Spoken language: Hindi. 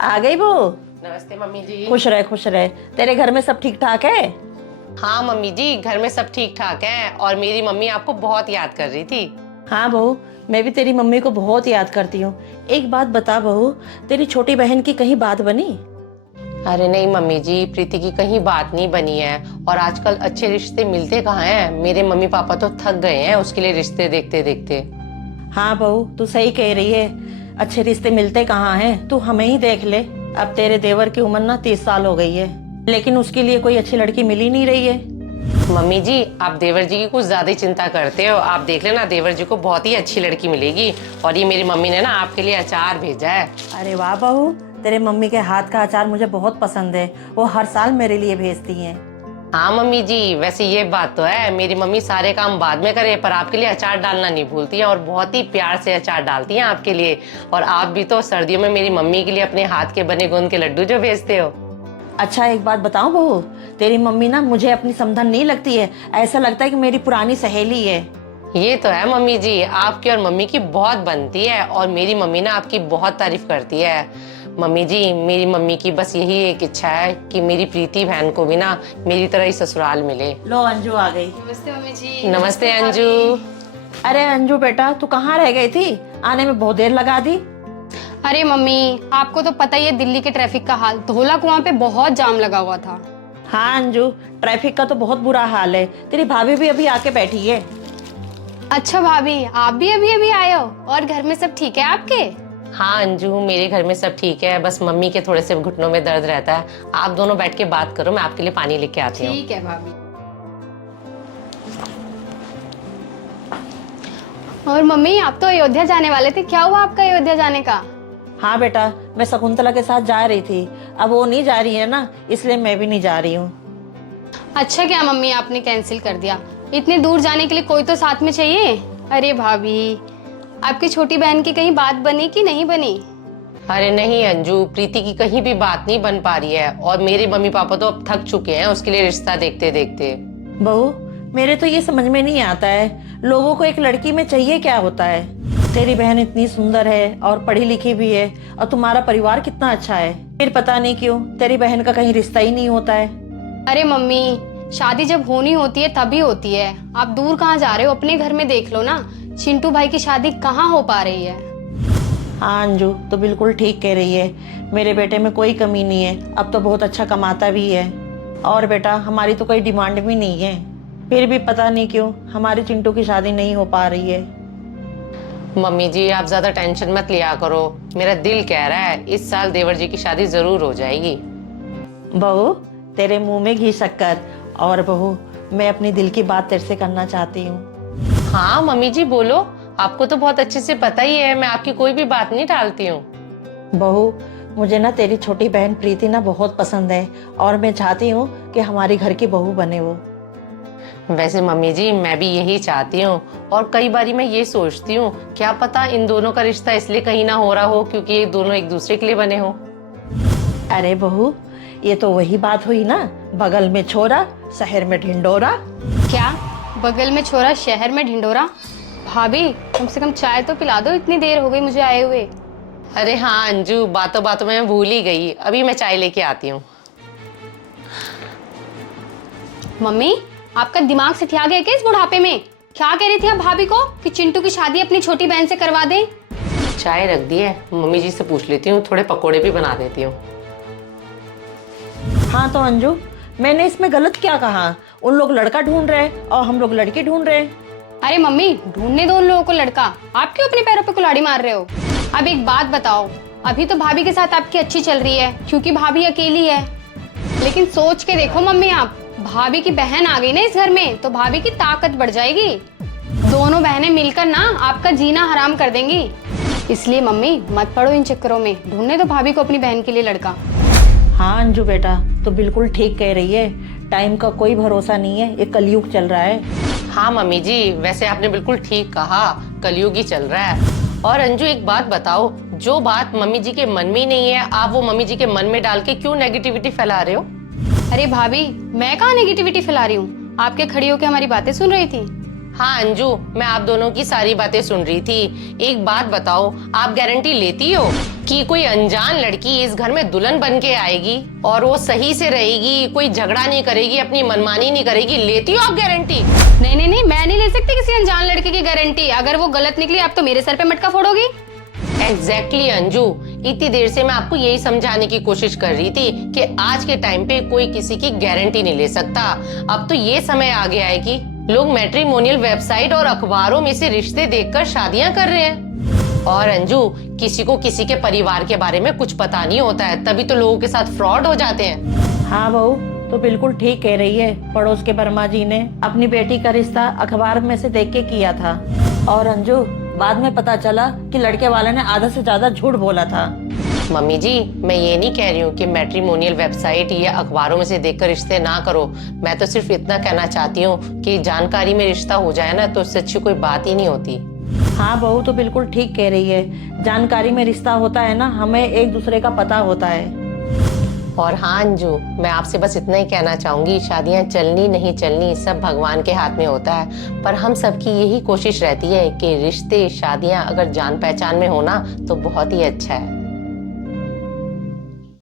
आ गई वो। नमस्ते मम्मी जी। खुश रहे खुश रहे। तेरे घर में सब ठीक ठाक है? हाँ मम्मी जी, घर में सब ठीक ठाक है और मेरी मम्मी आपको बहुत याद कर रही थी। हाँ बहू, मैं भी तेरी मम्मी को बहुत याद करती हूँ। एक बात बता बहू, तेरी छोटी बहन की कहीं बात बनी? अरे नहीं मम्मी जी, प्रीति की कहीं बात नहीं बनी है। और आजकल अच्छे रिश्ते मिलते कहाँ हैं। मेरे मम्मी पापा तो थक गए हैं उसके लिए रिश्ते देखते देखते। हाँ बहू, तू सही कह रही है। अच्छे रिश्ते मिलते कहाँ हैं, तू हमें ही देख ले। अब तेरे देवर की उम्र ना 30 साल हो गई है, लेकिन उसके लिए कोई अच्छी लड़की मिल ही नहीं रही है। मम्मी जी, आप देवर जी की कुछ ज्यादा ही चिंता करते हो। आप देख लेना, देवर जी को बहुत ही अच्छी लड़की मिलेगी। और ये मेरी मम्मी ने ना आपके लिए अचार भेजा है। अरे वाह बहू, तेरे मम्मी के हाथ का अचार मुझे बहुत पसंद है। वो हर साल मेरे लिए भेजती हैं। हाँ मम्मी जी, वैसे ये बात तो है, मेरी मम्मी सारे काम बाद में करे पर आपके लिए अचार डालना नहीं भूलती हैं और बहुत ही प्यार से अचार डालती हैं आपके लिए। और आप भी तो सर्दियों में मेरी मम्मी के लिए अपने हाथ के बने गोंद के लड्डू जो भेजते हो। अच्छा एक बात बताऊं बहू, तेरी मम्मी ना मुझे अपनी समधन नहीं लगती है। ऐसा लगता है कि मेरी पुरानी सहेली है। ये तो है मम्मी जी, आपकी और मम्मी की बहुत बनती है और मेरी मम्मी ना आपकी बहुत तारीफ करती है। मम्मी जी, मेरी मम्मी की बस यही एक इच्छा है कि मेरी प्रीति बहन को भी ना मेरी तरह ही ससुराल मिले। लो अंजू आ गई। नमस्ते मम्मी जी। नमस्ते अंजू। अरे अंजू बेटा, तू कहाँ रह गई थी? आने में बहुत देर लगा दी। अरे मम्मी, आपको तो पता ही है दिल्ली के ट्रैफिक का हाल। धोला कुआं पे बहुत जाम लगा हुआ था। हाँ अंजू, ट्रैफिक का तो बहुत बुरा हाल है। तेरी भाभी भी अभी आके बैठी है। अच्छा भाभी, आप भी अभी अभी आए हो? और घर में सब ठीक है आपके? हाँ अंजू, मेरे घर में सब ठीक है, बस मम्मी के थोड़े से घुटनों में दर्द रहता है। आप दोनों बैठ के बात करो, मैं आपके लिए पानी लेके आती हूँ। ठीक है भाभी। और मम्मी, आप तो अयोध्या जाने वाले थे, क्या हुआ आपका अयोध्या जाने का? हाँ बेटा, मैं शकुंतला के साथ जा रही थी। अब वो नहीं जा रही है ना, इसलिए मैं भी नहीं जा रही हूँ। अच्छा क्या मम्मी, आपने कैंसिल कर दिया? इतने दूर जाने के लिए कोई तो साथ में चाहिए। अरे भाभी, आपकी छोटी बहन की कहीं बात बनी कि नहीं बनी? अरे नहीं अंजू, प्रीति की कहीं भी बात नहीं बन पा रही है और मेरे मम्मी पापा तो अब थक चुके हैं उसके लिए रिश्ता देखते देखते। बहू, मेरे तो ये समझ में नहीं आता है, लोगों को एक लड़की में चाहिए क्या होता है। तेरी बहन इतनी सुंदर है और पढ़ी लिखी भी है, और तुम्हारा परिवार कितना अच्छा है, फिर पता नहीं क्यों तेरी बहन का कहीं रिश्ता ही नहीं होता है। अरे मम्मी, शादी जब होनी होती है तभी होती है। आप दूर कहाँ जा रहे हो, अपने घर में देख लो ना। चिंटू भाई की शादी कहाँ हो पा रही है। हाँ अंजू, तो बिल्कुल ठीक कह रही है। मेरे बेटे में कोई कमी नहीं है, अब तो बहुत अच्छा कमाता भी है। और बेटा, हमारी तो कोई डिमांड भी नहीं है, फिर भी पता नहीं क्यों हमारी चिंटू की शादी नहीं हो पा रही है। मम्मी जी, आप ज्यादा टेंशन मत लिया करो, मेरा दिल कह रहा है इस साल देवर जी की शादी जरूर हो जाएगी। बहू, तेरे मुंह में घी शक्कर। और बहू, मैं अपनी दिल की बात तेरे से करना चाहती हूँ। हाँ मम्मी जी बोलो, आपको तो बहुत अच्छे से पता ही है, मैं आपकी कोई भी बात नहीं टालती हूँ। बहू, मुझे ना तेरी छोटी बहन प्रीति ना बहुत पसंद है, और मैं चाहती हूँ कि हमारी घर की बहू बने वो। वैसे मम्मी जी, मैं भी यही चाहती हूँ और कई बारी मैं ये सोचती हूँ, क्या पता इन दोनों का रिश्ता इसलिए कहीं ना हो रहा हो क्योंकि ये दोनों एक दूसरे के लिए बने हो। अरे बहू, ये तो वही बात हुई ना, बगल में छोरा शहर में ढिंडोरा। क्या बगल में छोरा शहर में ढिंडोरा? भाभी, कम से कम चाय तो पिला दो, इतनी देर हो गई मुझे आए हुए। अरे हाँ अंजू, बातों बातों में मैं भूल ही गई, अभी मैं चाय लेके आती हूँ। मम्मी, आपका दिमाग सिथिया गया क्या इस बुढ़ापे में? क्या कह रही थी आप भाभी को कि चिंटू की शादी अपनी छोटी बहन से करवा दें? चाय रख दी है, मम्मी जी से पूछ लेती हूँ, थोड़े पकोड़े भी बना देती हूँ। हाँ तो अंजू, मैंने इसमें गलत क्या कहा? उन लोग लड़का ढूंढ रहे हैं और हम लोग लड़की ढूंढ रहे हैं। अरे मम्मी, ढूंढने दो उन लोगों को लड़का, आप क्यों अपने पैरों पे कुल्हाड़ी मार रहे हो? अब एक बात बताओ, अभी तो भाभी के साथ आपकी अच्छी चल रही है क्योंकि भाभी अकेली है, लेकिन सोच के देखो मम्मी, आप भाभी की बहन आ गई ना इस घर में तो भाभी की ताकत बढ़ जाएगी। दोनों बहनें मिलकर ना आपका जीना हराम कर देंगी। इसलिए मम्मी, मत पड़ो इन चक्करों में, ढूंढने दो भाभी को अपनी बहन के लिए लड़का। हाँ अंजू बेटा, तो बिल्कुल ठीक कह रही है। टाइम का कोई भरोसा नहीं है, ये कलयुग चल रहा है। हाँ मम्मी जी, वैसे आपने बिल्कुल ठीक कहा, कलयुग ही चल रहा है। और अंजू एक बात बताओ, जो बात मम्मी जी के मन में ही नहीं है, आप वो मम्मी जी के मन में डाल के क्यों नेगेटिविटी फैला रहे हो? अरे भाभी, मैं कहाँ नेगेटिविटी फैला रही हूँ? आपके खड़ी होकर हमारी बातें सुन रही थी। हाँ अंजू, मैं आप दोनों की सारी बातें सुन रही थी। एक बात बताओ, आप गारंटी लेती हो कि कोई अनजान लड़की इस घर में दुल्हन बन के आएगी और वो सही से रहेगी, कोई झगड़ा नहीं करेगी, अपनी मनमानी नहीं करेगी? लेती हो आप गारंटी? नहीं नहीं नहीं, मैं नहीं ले सकती किसी अनजान लड़के की गारंटी। अगर वो गलत निकली आप तो मेरे सर पे मटका फोड़ोगी। एग्जैक्टली अंजू, इतनी देर से मैं आपको यही समझाने की कोशिश कर रही थी कि आज के टाइम पे कोई किसी की गारंटी नहीं ले सकता। अब तो ये समय आ गया है कि लोग मैट्रिमोनियल वेबसाइट और अखबारों में से रिश्ते देखकर शादियां कर रहे हैं। और अंजू, किसी को किसी के परिवार के बारे में कुछ पता नहीं होता है, तभी तो लोगों के साथ फ्रॉड हो जाते हैं। हाँ बहू, तो बिल्कुल ठीक कह रही है। पड़ोस के वर्मा जी ने अपनी बेटी का रिश्ता अखबार में से देख के किया था, और अंजू बाद में पता चला कि लड़के वाले ने आधा से ज्यादा झूठ बोला था। मम्मी जी, मैं ये नहीं कह रही हूँ कि मैट्रिमोनियल वेबसाइट या अखबारों में से देखकर रिश्ते ना करो। मैं तो सिर्फ इतना कहना चाहती हूँ कि जानकारी में रिश्ता हो जाए ना, तो उससे अच्छी कोई बात ही नहीं होती। हाँ बहू, तो बिल्कुल ठीक कह रही है। जानकारी में रिश्ता होता है ना, हमें एक दूसरे का पता होता है। और हाँ अंजू, मैं आपसे बस इतना ही कहना चाहूंगी, शादियां चलनी नहीं चलनी सब भगवान के हाथ में होता है, पर हम सबकी यही कोशिश रहती है कि रिश्ते शादियां अगर जान पहचान में हो ना तो बहुत ही अच्छा है।